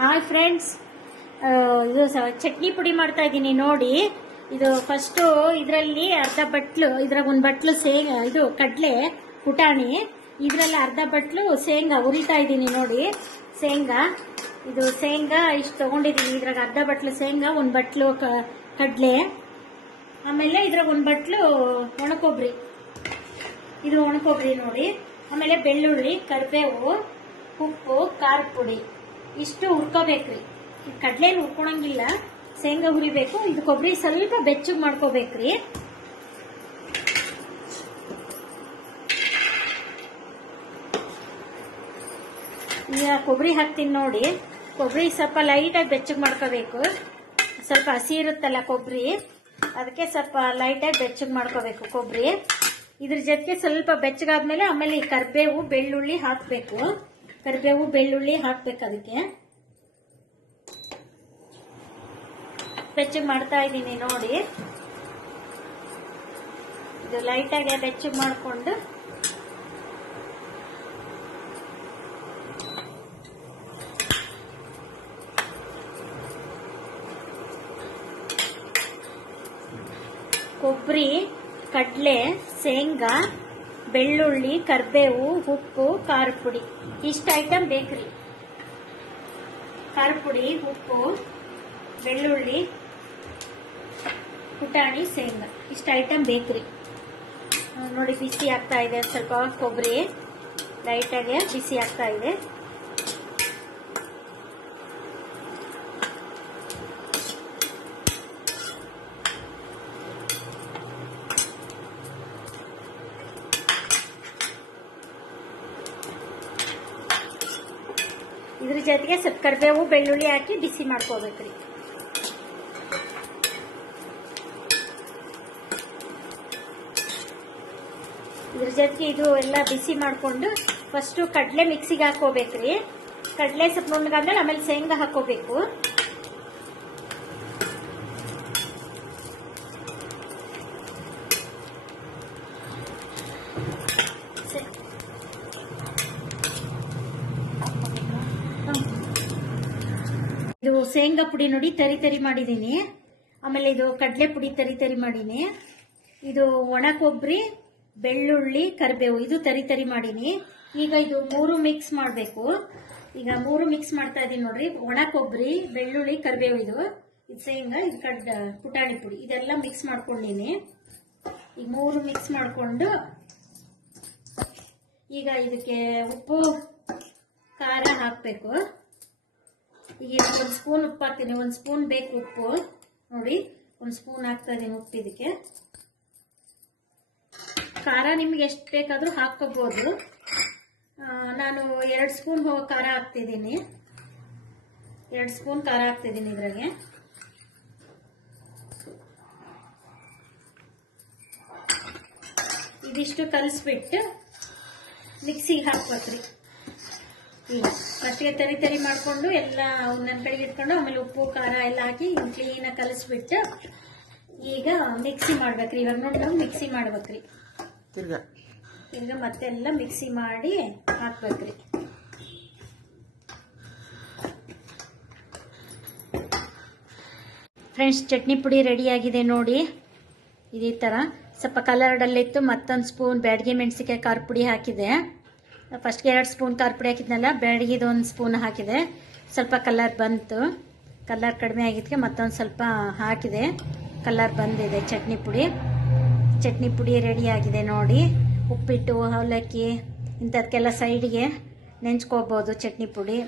Hi friends ಇದು ಚಟ್ನಿ ಪುಡಿ ಮಾಡ್ತಾ ಇದ್ದೀನಿ, ನೋಡಿ. ಇದು ಫಸ್ಟು ಇದರಲ್ಲಿ ಅರ್ಧ ಬಟ್ಲು, ಇದ್ರಾಗ ಒಂದು ಬಟ್ಲು ಸೇಂಗ, ಇದು ಕಡಲೆ, ಪುಟಾಣಿ. ಇದರಲ್ಲಿ ಅರ್ಧ ಬಟ್ಲು ಶೇಂಗಾ ಉರಿತಾ ಇದ್ದೀನಿ, ನೋಡಿ. ಶೇಂಗಾ ಇದು ಶೇಂಗಾ ಇಷ್ಟು ತಗೊಂಡಿದ್ದೀನಿ ಇದ್ರಾಗ ಅರ್ಧ ಬಟ್ಲು ಶೇಂಗಾ ಒಂದು ಬಟ್ಲು ಕಡಲೆ. ಆಮೇಲೆ ಇದ್ರಾಗ ಒಂದು ಬಟ್ಲು ಒಣಕೊಬ್ರಿ. ಇದು ಒಣಕೊಬ್ರಿ, ನೋಡಿ. ಆಮೇಲೆ ಬೆಳ್ಳುಳ್ಳಿ, ಕರಿಬೇವು, ಉಪ್ಪು, ಖಾರ ಪುಡಿ. ಇಷ್ಟು ಹುರ್ಕೋಬೇಕ್ರಿ ಕಡ್ಲೆ ಹುರ್ಕೊಳಂಗಿಲ್ಲ ಶೇಂಗಾ ಹುರಿಬೇಕು. ಇದು ಕೊಬ್ಬರಿ ಸ್ವಲ್ಪ ಬೆಚ್ಚಗೆ ಮಾಡ್ಕೋಬೇಕ್ರಿ ಈಗ ಕೊಬ್ಬರಿ ಹಾಕ್ತೀನಿ ನೋಡಿ. ಕೊಬ್ಬರಿ ಸ್ವಲ್ಪ ಲೈಟಾಗಿ ಬೆಚ್ಚಗೆ ಮಾಡ್ಕೋಬೇಕು. ಸ್ವಲ್ಪ ಹಸಿ ಇರುತ್ತಲ್ಲ ಕೊಬ್ಬರಿ ಅದಕ್ಕೆ ಸ್ವಲ್ಪ ಲೈಟಾಗಿ ಬೆಚ್ಚಗೆ ಮಾಡ್ಕೋಬೇಕು ಕೊಬ್ಬರಿ ಇದ್ರ ಜೊತೆಗೆ ಸ್ವಲ್ಪ ಬೆಚ್ಚಗಾದ್ಮೇಲೆ ಆಮೇಲೆ ಈ ಕರಿಬೇವು, ಬೆಳ್ಳುಳ್ಳಿ ಹಾಕಬೇಕು. ಕರಿಬೇವು, ಬೆಳ್ಳುಳ್ಳಿ ಹಾಕ್ಬೇಕು ಅದಕ್ಕೆ. ಬೆಚ್ಚಗೆ ಮಾಡ್ತಾ ಇದ್ದೀನಿ ನೋಡಿ. ಇದು ಲೈಟಾಗಿ ಬೆಚ್ಚಗೆ ಮಾಡಿಕೊಂಡು. ಕೊಬ್ಬರಿ, ಕಡಲೆ, ಶೇಂಗಾ ಬೆಳ್ಳುಳ್ಳಿ, ಕರಿಬೇವು, ಉಪ್ಪು ಖಾರ ಪುಡಿ ಇಷ್ಟು ಐಟಮ್ ಬೇಕ್ರಿ. ಖಾರ ಪುಡಿ ಉಪ್ಪು, ಬೆಳ್ಳುಳ್ಳಿ, ಪುಟಾಣಿ, ಶೇಂಗಾ. ಇಷ್ಟು ಐಟಮ್ ಬೇಕ್ರಿ. ನೋಡಿ, ಬಿಸಿ ಆಗ್ತಾ ಇದೆ. ಸ್ವಲ್ಪ ಕೊಬ್ಬರಿ ಲೈಟಾಗಿ ಬಿಸಿ ಆಗ್ತಾ ಇದೆ. ಇದ್ರ ಜೊತೆಗೆ ಸ್ವಲ್ಪ ಕರಿಬೇವು ಬೆಳ್ಳುಳ್ಳಿ ಹಾಕಿ ಬಿಸಿ ಮಾಡ್ಕೋಬೇಕ್ರಿ. ಇದ್ರ ಜೊತೆಗೆ ಇದು ಎಲ್ಲ ಬಿಸಿ ಮಾಡ್ಕೊಂಡು ಫಸ್ಟು ಕಡಲೆ ಮಿಕ್ಸಿಗೆ ಹಾಕೋಬೇಕ್ರಿ ಕಡಲೆ ಸ್ವಲ್ಪ ನುಣ್ಣಗಾದ್ಮೇಲೆ ಆಮೇಲೆ ಶೇಂಗಾ ಹಾಕೋಬೇಕು ಇದು ಶೇಂಗಾ ಪುಡಿ ನೋಡಿ ತರಿ ತರಿ ಮಾಡಿದ್ದೀನಿ. ಆಮೇಲೆ ಇದು ಕಡಲೆ ಪುಡಿ ತರಿ ತರಿ ಮಾಡೀನಿ. ಇದು ಒಣ ಕೊಬ್ಬರಿ ಬೆಳ್ಳುಳ್ಳಿ, ಕರಿಬೇವು ಇದು ತರಿ ತರಿ ಮಾಡೀನಿ. ಈಗ ಇದು ಮೂರು ಮಿಕ್ಸ್ ಮಾಡಬೇಕು. ಈಗ ಮೂರು ಮಿಕ್ಸ್ ಮಾಡ್ತಾ ಇದೀನಿ ನೋಡ್ರಿ. ಒಣ ಕೊಬ್ಬರಿ ಬೆಳ್ಳುಳ್ಳಿ, ಕರಿಬೇವು ಇದು. ಇದು ಶೇಂಗಾ, ಇದು ಕಡ್ಡ ಪುಟಾಣಿ ಪುಡಿ. ಇದೆಲ್ಲ ಮಿಕ್ಸ್ ಮಾಡ್ಕೊಂಡಿನಿ. ಈಗ ಮೂರು ಮಿಕ್ಸ್ ಮಾಡಿಕೊಂಡು ಈಗ ಇದಕ್ಕೆ ಉಪ್ಪು, ಖಾರ ಹಾಕಬೇಕು. ಈಗ ಒಂದು ಸ್ಪೂನ್ ಉಪ್ಪು ಹಾಕ್ತೀನಿ ಒಂದು ಸ್ಪೂನ್ ಬೇಕು ಉಪ್ಪು. ನೋಡಿ, ಒಂದು ಸ್ಪೂನ್ ಹಾಕ್ತಾ ಇದ್ದೀನಿ ಉಪ್ಪು ಇದಕ್ಕೆ. ಖಾರ ನಿಮ್ಗೆ ಎಷ್ಟು ಬೇಕಾದರೂ ಹಾಕ್ಕೋಬೋದು. ನಾನು ಎರಡು ಸ್ಪೂನ್ ಖಾರ ಹಾಕ್ತಿದ್ದೀನಿ. ಎರಡು ಸ್ಪೂನ್ ಖಾರ ಹಾಕ್ತಿದ್ದೀನಿ ಇದ್ರಾಗೆ. ಇದಿಷ್ಟು ಕಲಿಸ್ಬಿಟ್ಟು ಮಿಕ್ಸಿಗೆ ಹಾಕ್ಬೇಕ್ರಿ ಫಸ್ಟಿಗೆ ತರಿ ತರಿ ಮಾಡಿಕೊಂಡು ಎಲ್ಲ ನನ್ನ ಕಡೆಗೆ ಇಟ್ಕೊಂಡು ಆಮೇಲೆ ಉಪ್ಪು ಖಾರ ಎಲ್ಲ ಹಾಕಿ ಕ್ಲೀನಾಗಿ ಕಲಿಸ್ಬಿಟ್ಟು ಈಗ ಮಿಕ್ಸಿ ಮಾಡ್ಬೇಕ್ರಿ. ಇವಾಗ ನೋಡಿ ನಾವು ಮಿಕ್ಸಿ ಮಾಡ್ಬೇಕ್ರಿ. ತಿರ್ಗಾ. ಈಗ ಮತ್ತೆಲ್ಲ ಮಿಕ್ಸಿ ಮಾಡಿ ಹಾಕ್ಬೇಕ್ರಿ. ಫ್ರೆಂಡ್ಸ್ ಚಟ್ನಿ ಪುಡಿ ರೆಡಿಯಾಗಿದೆ ನೋಡಿ. ಇದೇ ಥರ ಸ್ವಲ್ಪ ಕಲರ್ಡಲ್ಲಿತ್ತು ಮತ್ತೊಂದು ಸ್ಪೂನ್ ಬ್ಯಾಡ್ಗೆ ಮೆಣಸಿಕಾಯಿ ಖಾರ ಪುಡಿ ಹಾಕಿದೆ. ಫಸ್ಟ್ಗೆ ಎರಡು ಸ್ಪೂನ್ ಖಾರ ಪುಡಿ ಹಾಕಿದ್ನಲ್ಲ ಬೆಳಗಿದ ಒಂದು ಸ್ಪೂನ್ ಹಾಕಿದೆ. ಸ್ವಲ್ಪ ಕಲರ್ ಬಂತು. ಕಲರ್ ಕಡಿಮೆ ಆಗಿದ್ದಕ್ಕೆ ಮತ್ತೊಂದು ಸ್ವಲ್ಪ ಹಾಕಿದೆ. ಕಲರ್ ಬಂದಿದೆ ಚಟ್ನಿ ಪುಡಿ. ಚಟ್ನಿ ಪುಡಿ ರೆಡಿ ಆಗಿದೆ ನೋಡಿ. ಉಪ್ಪಿಟ್ಟು, ಅವಲಕ್ಕಿ ಇಂಥದಕ್ಕೆಲ್ಲ ಸೈಡ್ಗೆ ನೆಂಚ್ಕೋಬೋದು ಚಟ್ನಿ ಪುಡಿ.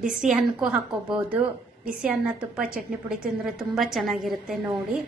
ಬಿಸಿ ಅನ್ನಕ್ಕೂ ಹಾಕ್ಕೋಬೋದು. ಬಿಸಿ ಅನ್ನ ತುಪ್ಪ ಚಟ್ನಿ ಪುಡಿ ತಿಂದರೆ ತುಂಬ ಚೆನ್ನಾಗಿರುತ್ತೆ ನೋಡಿ.